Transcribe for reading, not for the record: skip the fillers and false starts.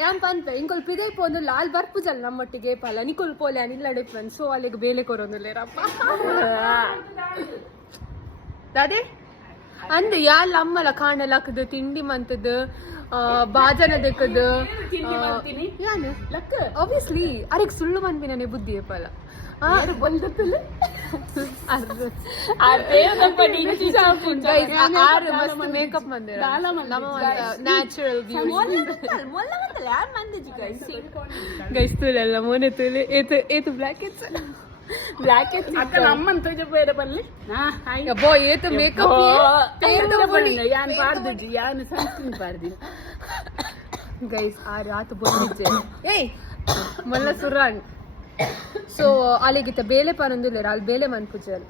ಯಾನ್ ಪನ್ಪೆ ಇಂಕೊಲ್ ಪಿದೆ ಪೋಂದು ಲಾಲ್ ಬರ್ಪುಜಲ್ ನಮ್ಮೊಟ್ಟಿಗೆ ಪಲ ನಿಕುಲ್ ಪೋಲೆ ಅನಿಲ್ಲ ಡಿಫ್ರೆನ್ಸ್ ಸೊ ಅಲ್ಲಿಗೆ ಬೇಲೆ ಕೊರೊಂದುಲ್ಲೇರಪ್ಪ ಅದೇ ಅಂದ್ ಯಾಲ್ ಅಮ್ಮಲ ಕಾಣಲಕ್ಕದು ತಿಂಡಿ ಮಂತದ್ದು ಬಾಜನ ದೆಕ್ಕದು ಯಾನು ಆಬ್ವಿಯಸ್ಲಿ ಅರೆಗ್ ಸುಳ್ಳು ಮನ್ಪಿನೇ ಬುದ್ಧಿ ಪಲ ಮೇಕಪ್ ಮಂದಿರ ನ್ಯಾಚುರಲ್ ಗೈಸ್ ತುಲೆಲ್ಲ ಮೊನೆ ತುಲೆ ಏತು ಬ್ಲಾಕೆಟ್ಸ್ ಅಕ್ಕ ಅಮ್ಮನ್ ತುಜ ಬೇರೆ ಬರ್ಲಿ ಅಬ್ಬೋ ಏತು ಮೇಕಪ್ ಯಾನ್ ಪಾರ್ದಿಜ್ಜಿ ಯಾನ್ ಸನ್ಸ್ಕ್ರೀನ್ ಪಾರ್ದಿ ಗೈಸ್ ಆ ರಾತ್ ಬಂದಿಜ್ಜೆ ಏಯ್ ಮಲ್ಲ ಸುರಾಣ್ ಸೊ ಅಲ್ಲಿಗಿತ್ತ ಬೇಲೆ ಪಾನೊಂದುಲ್ಲೇರ ಅಲ್ಲಿ ಬೇಲೆ ಮನ್ಪುಜಲ್